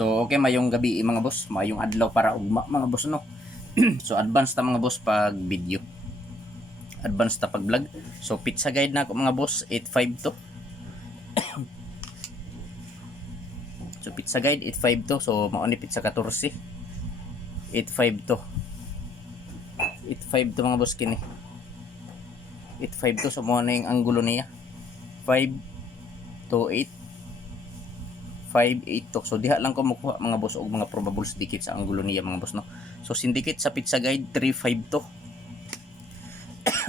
So okay, mayong gabi mga boss, mayong adlaw para ugma mga boss no. So advance ta mga boss pag video. Advance ta pag vlog. So pizza guide na ako mga boss 85 to. So pizza guide 85 to. So mao ni pizza 14. 85 to. 85 to mga boss kini. 85 to, so mao na yung anggulo niya. 5 to 8. 5, 8 to. So diha lang ko makuha mga boss og mga probables dikit sa anggulo niya mga boss no. So sindikit sa pizza guide 35 to.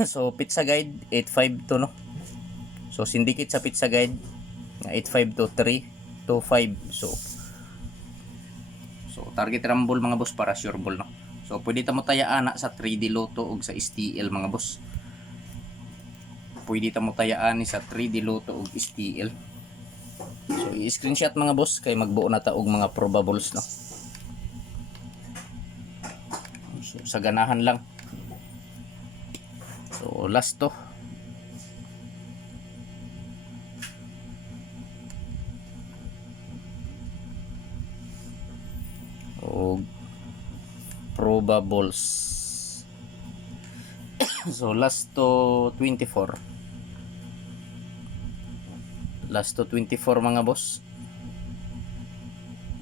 So pizza guide 85 to no. So sindikit sa pizza guide nga 85 to 3 to 5. So target rumble mga boss para sure ball no. So pwede ta mo tayaan sa 3D Lotto ug sa STL mga boss. Pwede ta mo tayaan sa 3D Lotto ug STL. So i-screenshot mga boss kay magbuo na ta og mga probables no. So sa ganahan lang. So last to. Og probables. So last to 24. Last to 24 mga boss.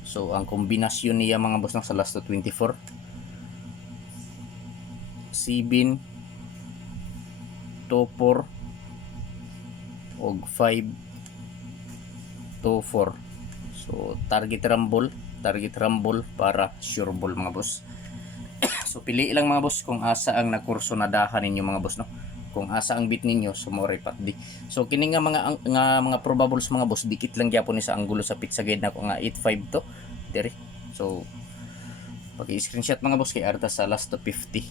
So ang kombinasyon niya mga boss sa last to 24, 7 to 4 og 5 to 4. So target rumble para sure ball mga boss. So pili lang mga boss kung asa ang nakurso na dahan ninyo mga boss no. Kung asa ang bit ninyo sumore patdi. So kini nga mga probables mga boss dikit lang gyapon ni sa anggulo sa pizza guide nako nga 85 to dire. So pag-i-screenshot mga boss kay arta sa last to 50.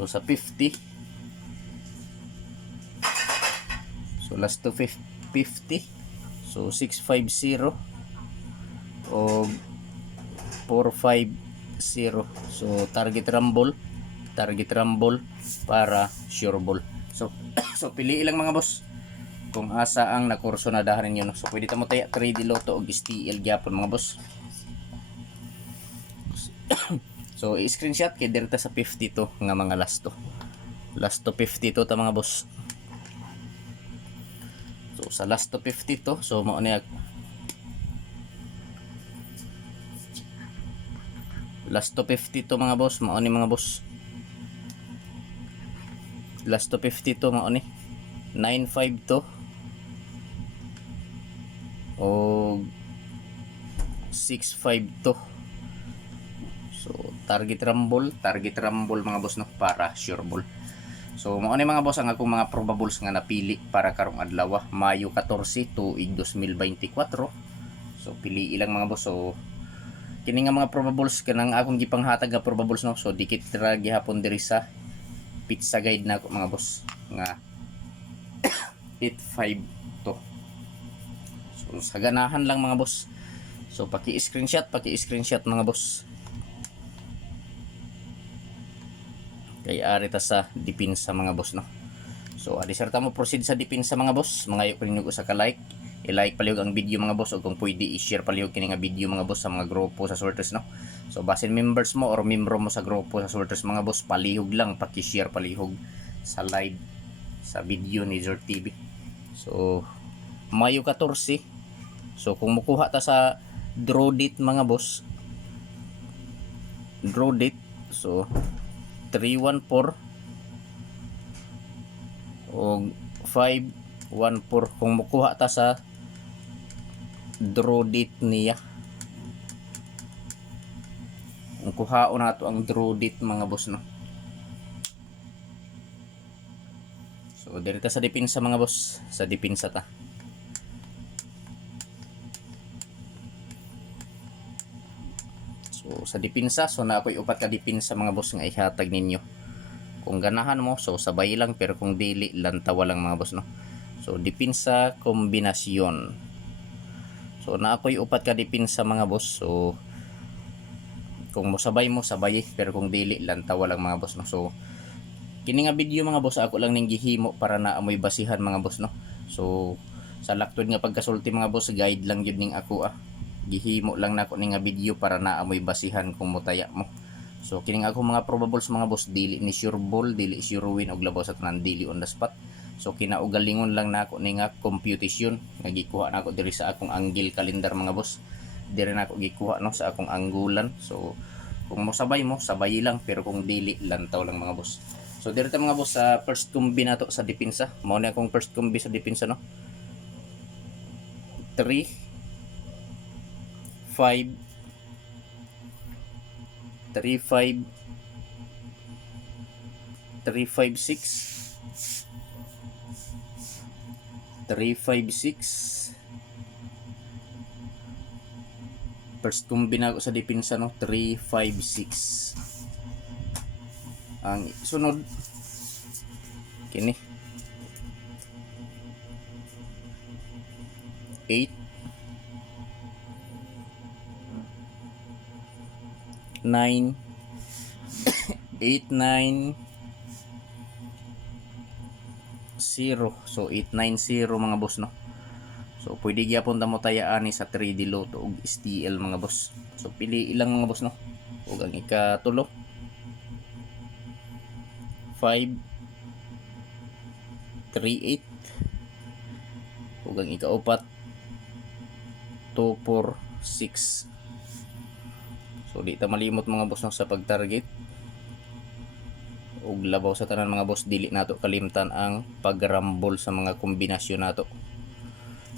So sa 50. So last to 50. So 650 o 450. So target rumble para sure ball. So pili lang mga boss kung asa ang nakurso na dahan ninyo no. So pwede ta mo taya 3D Lotto og STL gyapon mga boss. So i-screenshot kay direta sa 50 to nga mga last to 50 to ta mga boss. So sa last to 50 to, so mao ni last to 50 to mga boss, mao ni mga boss. Last to 50 to mao ni 95 to o 65 to. So target rumble mga boss no para sure ball. So mao ni mga boss ang akong mga probables nga napili para karong adlaw, Mayo 14 tuig 2024. So pili ilang mga boss. So kini nga mga probables kanang akong gipanghatag nga probables no. So dikit ra gihapon diri sa pizza guide nako mga boss nga 85 to. So sa ganahan lang mga boss. So paki-screenshot mga boss. Kay ari ta sa depensa mga boss no. So adisarta mo proceed sa depensa mga boss. Mangayo pa ninyo sa ka-like. I-like palihog ang video mga boss o kung pwede i-share palihog kini nga video mga boss sa mga grupo sa Sorters no. So basin members mo or membro mo sa grupo sa Sorters mga boss, palihog lang paki-share palihog sa live sa video ni Zor TV. So Mayo 14. So kung mukuha ta sa draw date mga boss, draw date, so 314 o 514 kung mukuha ta sa draw date niya. Ang kuhaon nato ang draw date mga boss no. So direta sa depensa mga boss, sa depensa ta. So sa depensa, so na ako'y upat ka depensa mga boss nga ihatag ninyo. Kung ganahan mo, so sabay lang, pero kung dili lantawa lang mga boss no. So depensa kombinasyon. So na ako'y upat ka depensa mga boss. So kung mo sabay, pero kung dili lantawa lang mga boss no. So Kini nga video mga boss ako lang ning gihimo para na amoy basihan mga boss no. So sa laktod nga pagkasulti mga boss, guide lang yun ning ako Gihimo lang nako ning nga video para na amoy basihan kung mutaya mo. So kining ako mga probables mga boss, dili ni sure ball, dili sure win og labaw sa tanan, dili on the spot. So kinaugalingon lang nako ni nga computation nga gikuha nako diri sa akong angle calendar mga boss. Diri nako gikuha no sa akong anggulan. So kung mo sabay mo, sabay lang, pero kung dili lantaw lang mga boss. So diri ta mga boss sa first combi nato sa depensa. Mao na akong first combi sa depensa no. 3 5 3 5 3 5 6 3 5 6. First combi na ako sa depensa no, 3 5 6. Ang sunod kini 8 9 8 9 0. So 890 mga boss no. So pwede gyapon ta mo tayaan ni sa 3D Lotto ug STL mga boss. So pili ilang mga boss no. Ug ang ikatulo 5 3 8 ug ang ikaupat 2 4 6. So di ta malimot mga boss no sa pag-target ug labaw sa tanan mga boss, dili nato kalimtan ang pagrambol sa mga kombinasyon nato.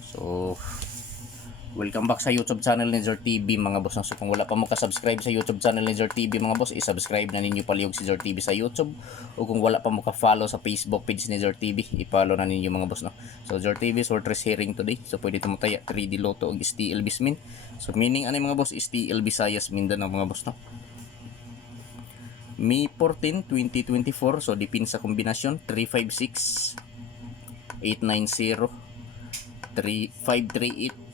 So welcome back sa YouTube channel ni Zor TV mga boss. So kung wala pa mo ka-subscribe sa YouTube channel ni Zor TV mga boss, i-subscribe na ninyo palihog si Zor TV sa YouTube. O kung wala pa mo ka-follow sa Facebook page ni Zor TV, i-follow na ninyo mga boss no. So Zor TV Sortress hearing today. So pwede ta mo taya 3D Lotto og STL Bismin. So meaning ano mga boss, STL Visayas Mindanao mga boss no. May 14, 2024. So depensa kombinasyon 356 890 3538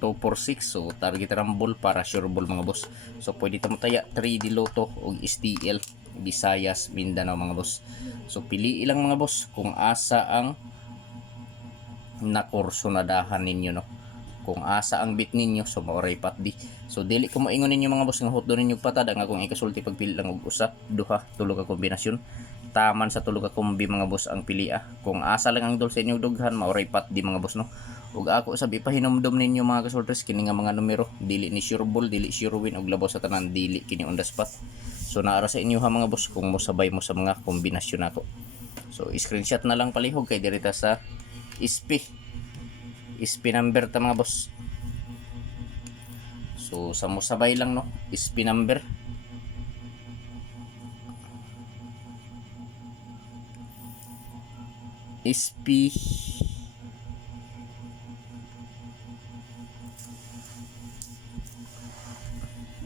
246. So target rumble para sure ball mga boss. So pwede ta mo taya 3D Lotto og STL Visayas Mindanao mga boss. So pili ilang mga boss kung asa ang nakursunadahan ninyo no. Kung asa ang bit ninyo, so maoray patdi. So dili ko moingon ninyo mga boss nga hot do ninyo patada nga kung ikasulti pagpili lang og usa, duha, tulo ka kombinasyon. Taman sa tulo ka kombi mga boss ang pilia. Kung asa lang ang dol sa inyong dughan, maoray patdi mga boss no. Ug ako sabi pahinomdom ninyo mga kasultres kini nga mga numero, dili ni sure ball, dili sure win og labaw sa tanan, dili kini on the spot. So naara sa inyo ha mga boss kung mosabay mo sa mga kombinasyon nako. So screenshot na lang palihog kay dirita sa SP number ta mga boss. So sa mosabay lang no, SP number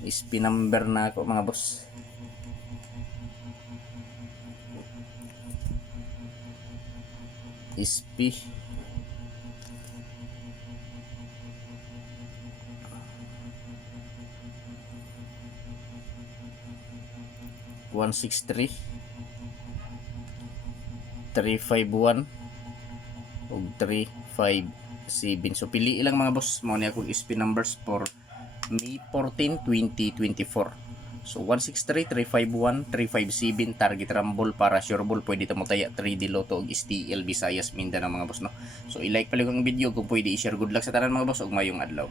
SP number na ako mga boss. SP 163 351 ug 357. So pili ilang mga boss, mao ni akong SP numbers for May 14, 2024. So 163 351 357 target rumble para sure ball, pwede ta mo taya 3D Lotto og STL Visayas Mindanao mga boss no. So i-like palihog ang video, kung pwede i-share. Good luck sa tanan mga boss ug mayong adlaw.